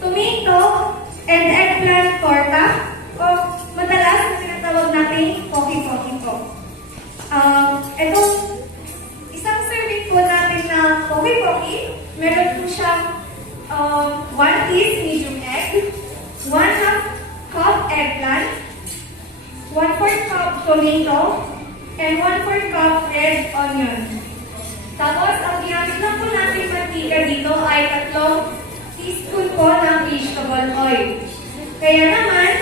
tomato and eggplant torta, o madalas na tinatawag natin poki-poki po. Itong isang serving po natin na poki-poki, meron po siyang 1 piece medium egg, 1/2 cup eggplant, 1/4 cup tomato, and 1/4 cup red onion. Tapos, ang ginamit lang po natin mantika dito ay 3 teaspoon po ng vegetable oil. Kaya naman,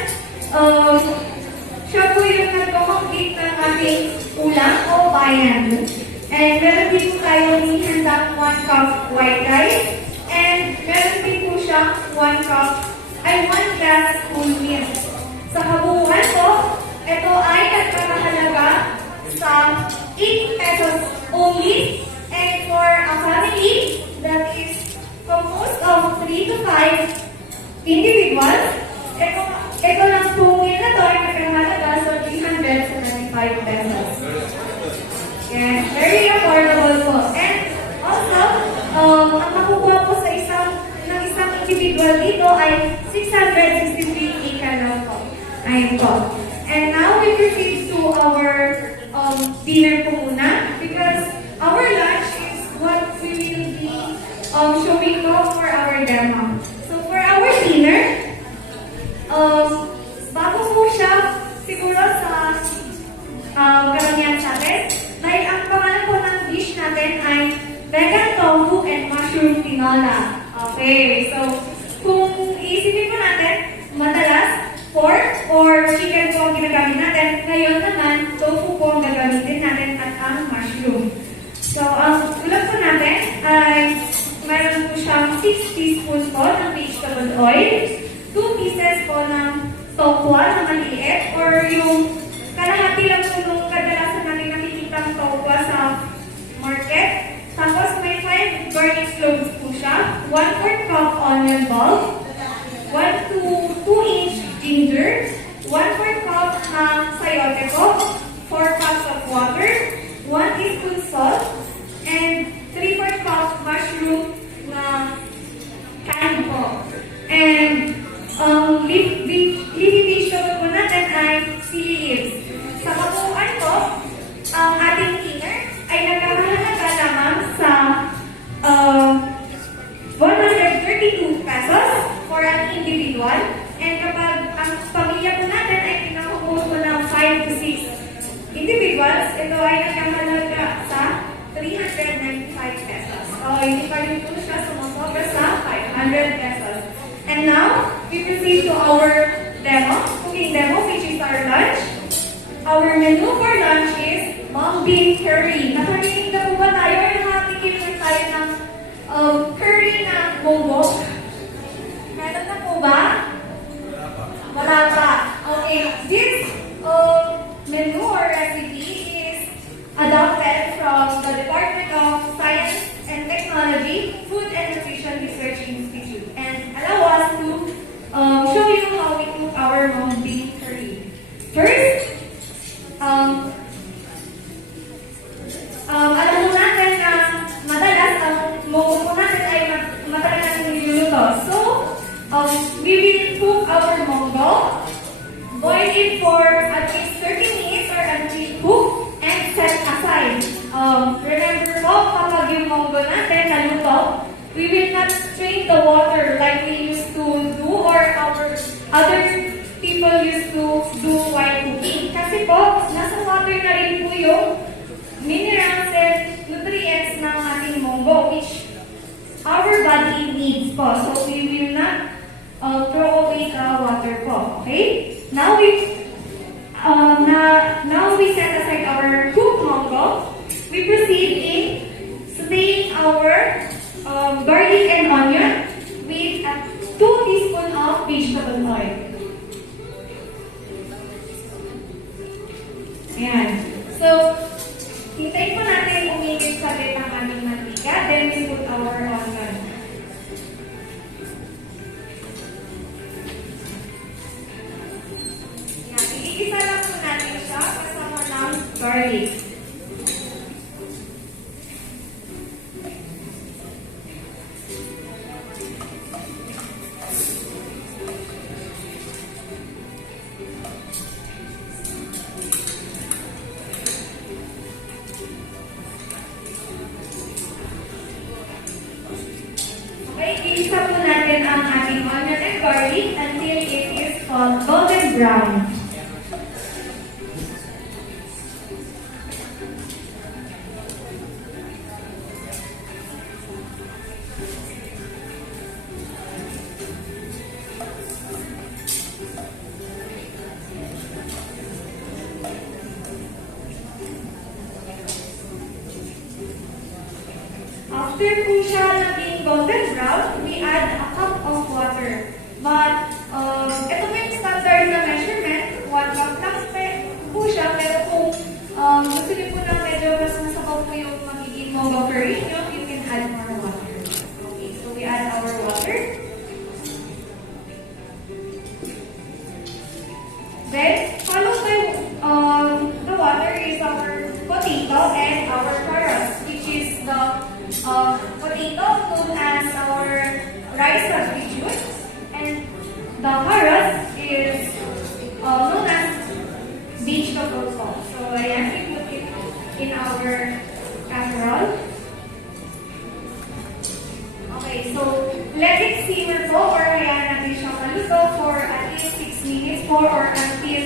siya po yung nagko-complete ng ating ulam o bayan. And meron din po tayo handang 1 cup white rice. And meron din po siya 1 glass whole milk. Sa kabuuan po, ito ay nagkakahalaga sa 8 pesos only. And for a family that is composed of 3 to 5 individuals, ito lang po meal na to ay nagkakahalaga sa 375 pesos. Yes, very affordable po. And also, ang makukuha po sa isang individual dito ay 663 ka lang po. Ayun po. And now we proceed to our dinner po muna because our lunch is what we will be showing po for our demo. So for our dinner, bago po siya siguro sa karamihan sa atin, dahil ang pangalan po ng dish natin ay vegan tofu and mushroom tinola. Okay, so kung iisipin po natin, madalas pork or chicken po ang ginagamit natin. Ngayon naman, tofu po ang gagamitin natin at ang mushroom. So, ang ulam po natin ay mayroon po siyang 6 teaspoons po ng vegetable oil, 2 pieces po ng tokwa na maliit or yung kalahati lang po nung kadalasan natin nakikita ang tokwa sa market. Tapos may 5 garlic cloves po siya, 1/4 cup onion bulb, 1 to 2-inch ginger, 1/4 cup ng sayote po, 4 cups of water, 1 teaspoon salt, and 3/4 cup mushroom na canned po. And leafy vegetable po natin ay chili leaves. Sa kabuuan po, ang ating dinner ay nagkakahalaga lamang sa 132 pesos for an individual. And kapag ang pamilya po natin ay pinakukuha po ng 5 to 6 individuals, ito ay nagkakahalaga sa 395 pesos. So, hindi pa rin po siya sumasobra sa 500 pesos. And now, we proceed to our cooking demo, which is our lunch. Our menu for lunch is mung bean curry. Nakarinig na po ba tayo? Nakatikim na tayo ng curry na munggo. Meron na po ba? Wala pa. Okay, this menu or recipe is adopted from the Department of Science and Technology, Food and Nutrition Research Institute, and allow us to show you how we cook our mung bean curry. First, alam mo natin na madalas ang munggo po natin ay matagal natin niluluto. So, we will cook our munggo, boil it for at least 30 minutes or until cooked, and set aside. Remember po, kapag yung munggo natin naluto, we will not strain the water like we used to do or our other people used to do while cooking. Kasi po, nasa water na rin po yung minerals and nutrients ng ating munggo, which our body needs po. So, we will not throw away the water po. Okay? Now we set aside our cooked munggo. We proceed in sauteing our garlic and onion with 2 teaspoons of vegetable oil. Ayan. So, hintayin po natin uminit saglit ang aming mantika. Then we put our onion. Ayan. Iisa lang po natin siya kasama ng garlic. igisa po natin ang ating onion and garlic until it is golden brown. After po siya naging golden brown, we add a cup of water. But, ito may standard na measurement, 1 cup lang po siya, pero kung gusto niyo po na medyo mas masabaw po yung magiging moga curry nyo, you can add more water. Okay, so we add our water. Then, followed by the water is our potato and our carrots, which is the potato known as our rice substitute, and the carrot is known as vegetable sauce. So ayan, we put it in our casserole. Okay, so let it simmer po or hayaan natin siya maluto for at least 6 minutes po or until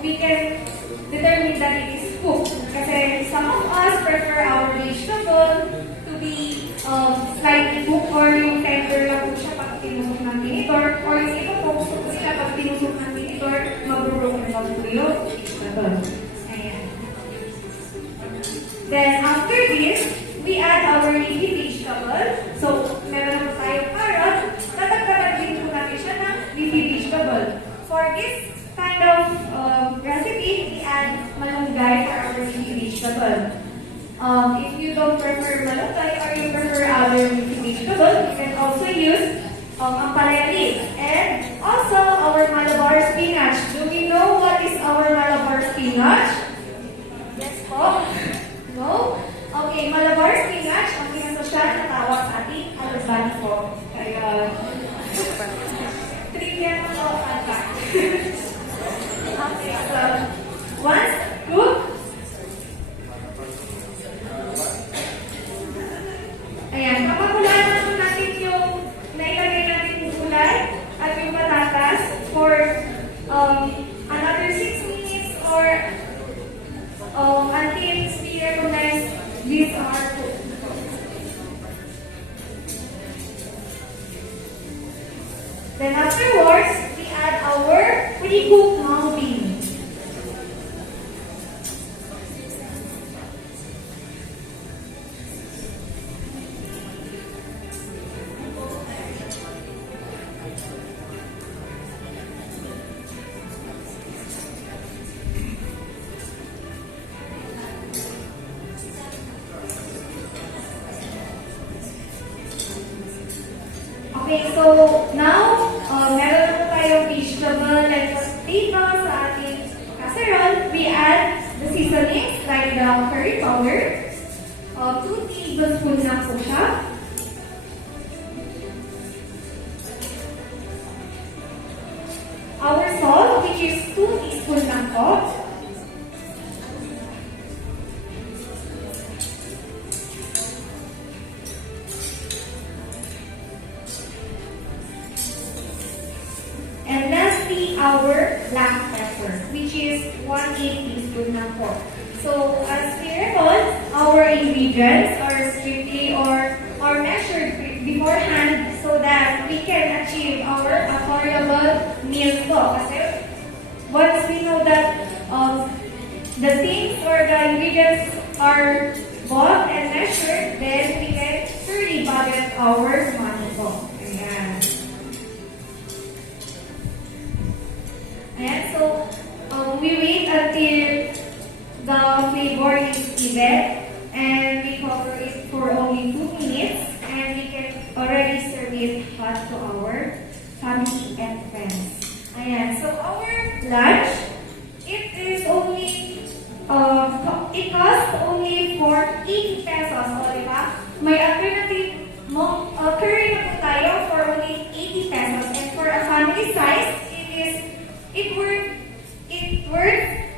we can determine that it is cooked. Kasi some of us prefer our vegetable to be slightly cooked or yung tender lang po siya pag tinusok ng tinitor or yung iba po gusto po siya pag tinusok ng tinitor mag-broken lang po yung vegetable. Ayan. Then after this, we add our leafy vegetable. So, meron po tayong carrot, tatagdagan din po natin siya ng leafy vegetable. For this kind of recipe, we add malunggay for our leafy vegetable. If you don't prefer malunggay or you prefer other leafy vegetable, you can also use ampalaya leaves. And also our Malabar spinach. Do we know what is our Malabar spinach? Yes po? No? Okay, Malabar spinach, ang pinasosyal na tawag sa ating alabani po. Kaya, trivia na po ang fact. Okay, so, once cooked, ayan, papakulaan naman natin yung nailagay natin yung gulay at yung patatas for another 6 minutes or until we recognize these are cooked. Then afterwards, we add our pre-cooked mung bean. Okay, so now, meron na po tayong vegetable like potato sa ating casserole. We add the seasonings like the curry powder. 2 tablespoons na po siya. Our salt, which is 2 teaspoons lang po. And lastly, our black pepper, which is 1/8 teaspoon na po. So, as we recall, our ingredients are strictly or measured beforehand so that we can achieve our affordable meals po. Kasi once we know that the things or the ingredients are bought and measured, then we can truly budget our money po. Ayan. Ayan, so we wait until the flavor is even and we cover it for only 2 minutes and we can already serve it hot to our family and friends. Ayan, so our lunch, it is only, it costs only for 80 pesos. O, diba? May alternative curry na po tayo for only 80 pesos and for a family size, it worth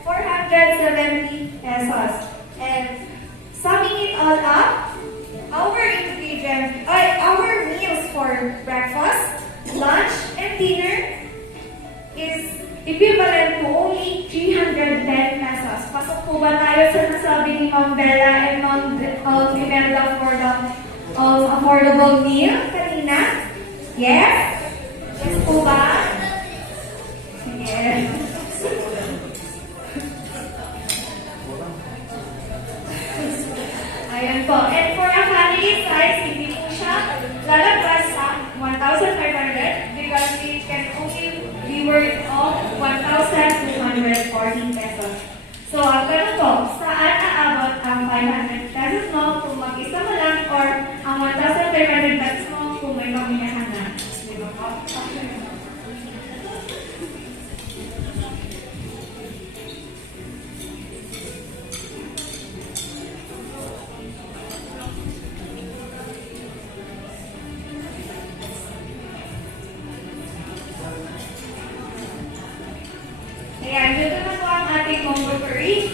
470 pesos. And summing it all up, our meals for affordable meal kanina? Yes? Yes po ba? Yes. Ayan po. And for a family size, hindi po siya lalabas sa 1,500 because it can only be worth of 1,240 pesos. So, ang ganun po, saan aabot ang 500 pesos mo kung mag-isa mo lang or ang 1,500 pesos mo kung may pamilyahan na? Di ba po? Ayan, dito na po ang ating contemporary.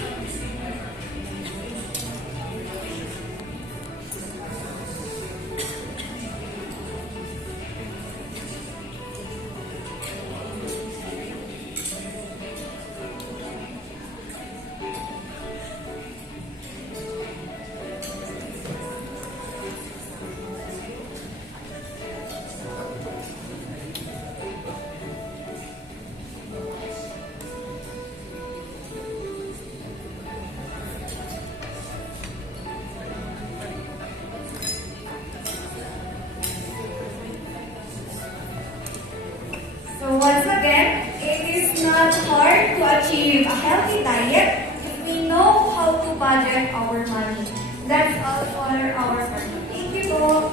So once again, it is not hard to achieve a healthy diet if we know how to budget our money. That's all for our part. Thank you po.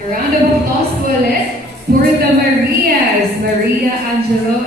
A round of applause po ulit for the Marias, Maria, Angielou